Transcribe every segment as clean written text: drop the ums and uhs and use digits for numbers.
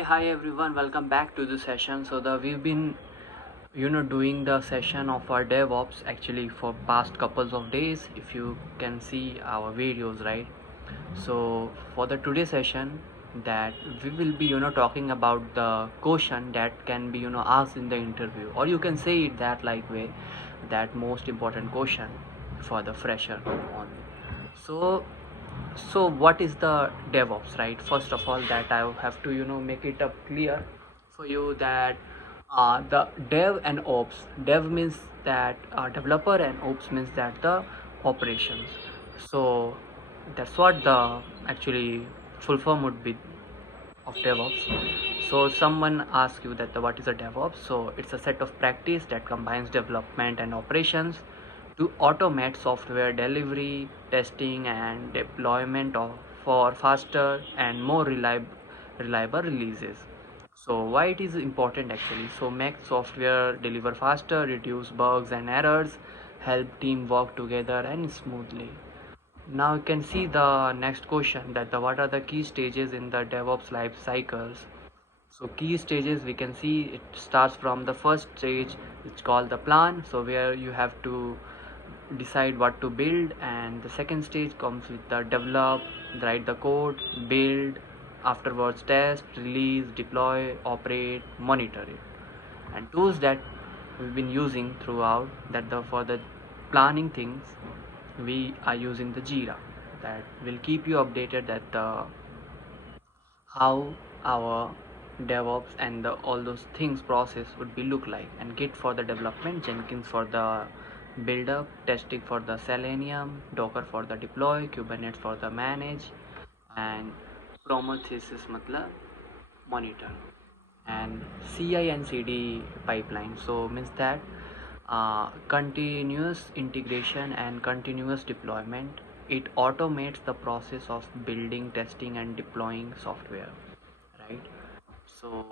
Hi everyone, welcome back to the session. We've been doing the session of our DevOps actually for past couples of days, if you can see our videos, right? So for the today session, that we will be talking about the question that can be asked in the interview, or you can say it that like way, that most important question for the fresher only. So so what is the DevOps, right? First of all, that I have to make it up clear for you that the dev and ops. Dev means that developer, and ops means that the operations. So that's what the actually full form would be of DevOps. So someone asks you that what is a DevOps? So it's a set of practice that combines development and operations to automate software delivery, testing, and deployment for faster and more reliable releases. So why it is important actually? So make software deliver faster, reduce bugs and errors, help team work together and smoothly. Now you can see the next question, that what are the key stages in the DevOps life cycles. So key stages, we can see it starts from the first stage, it's called the plan, so where you have to decide what to build, and the second stage comes with the develop, write the code, build, afterwards test, release, deploy, operate, monitor it. And tools that we've been using throughout, that for the planning things, we are using the Jira, that will keep you updated that how our DevOps and all those things process would be look like. And Git for the development, Jenkins for the build up, testing for the Selenium, Docker for the deploy, Kubernetes for the manage, and Prometheus matlab monitor. And CI and CD pipeline, so means that continuous integration and continuous deployment. It automates the process of building, testing, and deploying software, right? So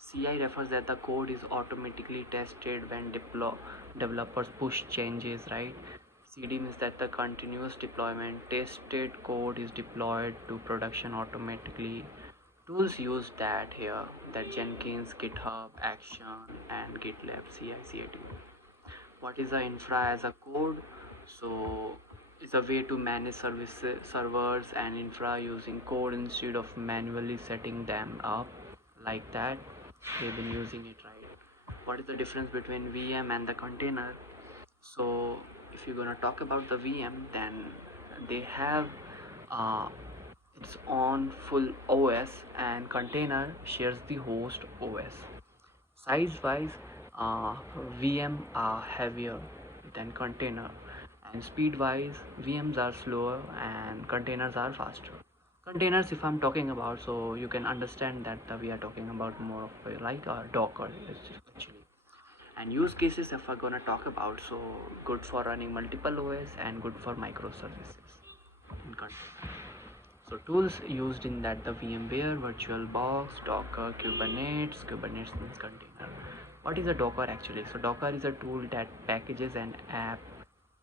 CI refers that the code is automatically tested when developers push changes, right? CD means that the continuous deployment, tested code is deployed to production automatically. Tools used that here, that Jenkins, GitHub, Action, and GitLab CI/CD. What is the infra as a code? So it's a way to manage services, servers and infra using code instead of manually setting them up, like that. They've been using it, right? What is the difference between VM and the container? So if you're gonna talk about the VM, then they have uh, its own full OS, and container shares the host OS. Size wise, VM are heavier than container, and speed wise, VMs are slower and containers are faster. Containers, if I'm talking about, so you can understand that we are talking about more of like a Docker actually. And use cases, if we're gonna talk about, so good for running multiple OS and good for microservices in container. So tools used in that, the VMware, VirtualBox, Docker, Kubernetes means container. What is a Docker actually? So Docker is a tool that packages an app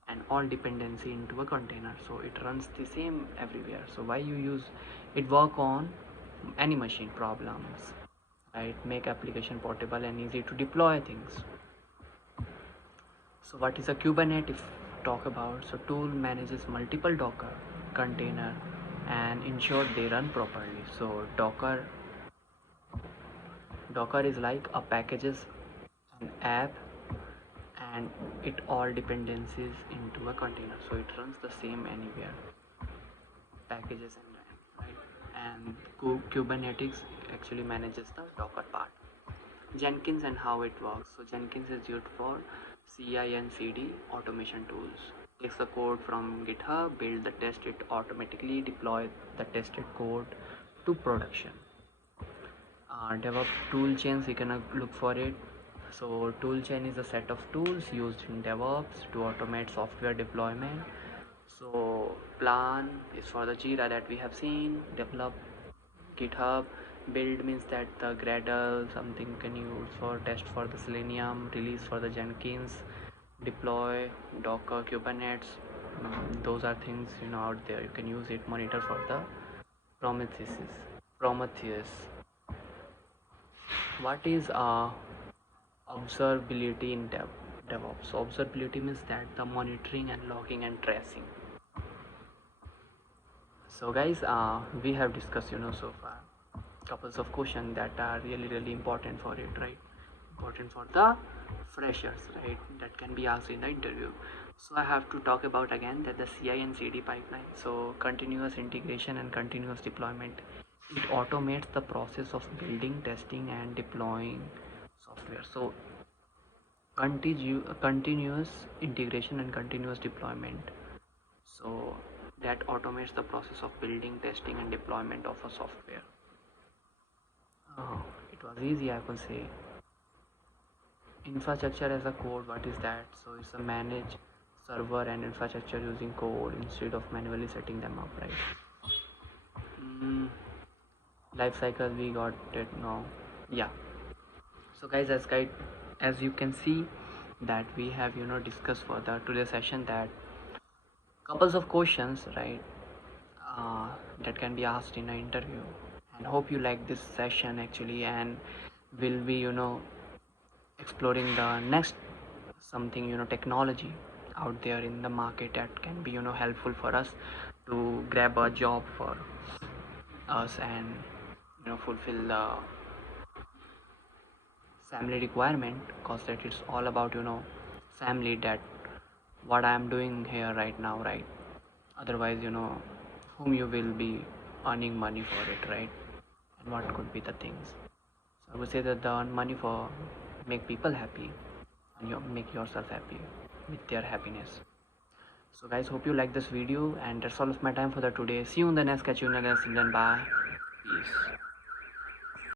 and all dependency into a container. So it runs the same everywhere. So why you use it? Work on any machine problems, right? Make application portable and easy to deploy things. So what is a Kubernetes if talk about? So tool manages multiple Docker container and ensure they run properly. So Docker is like a packages an app and it all dependencies into a container. So it runs the same anywhere. Packages and right. And Kubernetes actually manages the Docker part. Jenkins and how it works. So Jenkins is used for CI and CD automation tools. Takes the code from GitHub, build the test it automatically, deploy the tested code to production. DevOps tool chains, we can look for it. So tool chain is a set of tools used in DevOps to automate software deployment. So plan is for the Jira that we have seen, develop GitHub, build means that the Gradle, something you can use for test for the Selenium, release for the Jenkins, deploy, Docker, Kubernetes. Those are things out there. You can use it. Monitor for the Prometheus. Prometheus. What is observability in DevOps? So observability means that the monitoring and logging and tracing. So guys, we have discussed so far couples of questions that are really important for it, right? Important for the freshers, right? That can be asked in the interview. So I have to talk about again that the CI and CD pipeline. So continuous integration and continuous deployment. It automates the process of building, testing, and deploying software. So continuous integration and continuous deployment. So that automates the process of building, testing, and deployment of a software. It was easy, I could say. Infrastructure as a code, what is that? So it's a manage server and infrastructure using code instead of manually setting them up, right? Life cycle, we got it now. Yeah. So guys, as you can see that we have discussed further today's session that couples of questions, right, that can be asked in an interview. And hope you like this session actually, and will be exploring the next something technology out there in the market that can be helpful for us to grab a job for us and fulfill the family requirement, because that it's all about family, that what I am doing here right now, right? Otherwise whom you will be earning money for it, right? And what could be the things. So I would say that the earn money for make people happy, and you make yourself happy with their happiness. So guys, hope you like this video, and that's all of my time for the today. See you in the next, catch you in the next, and then bye, peace.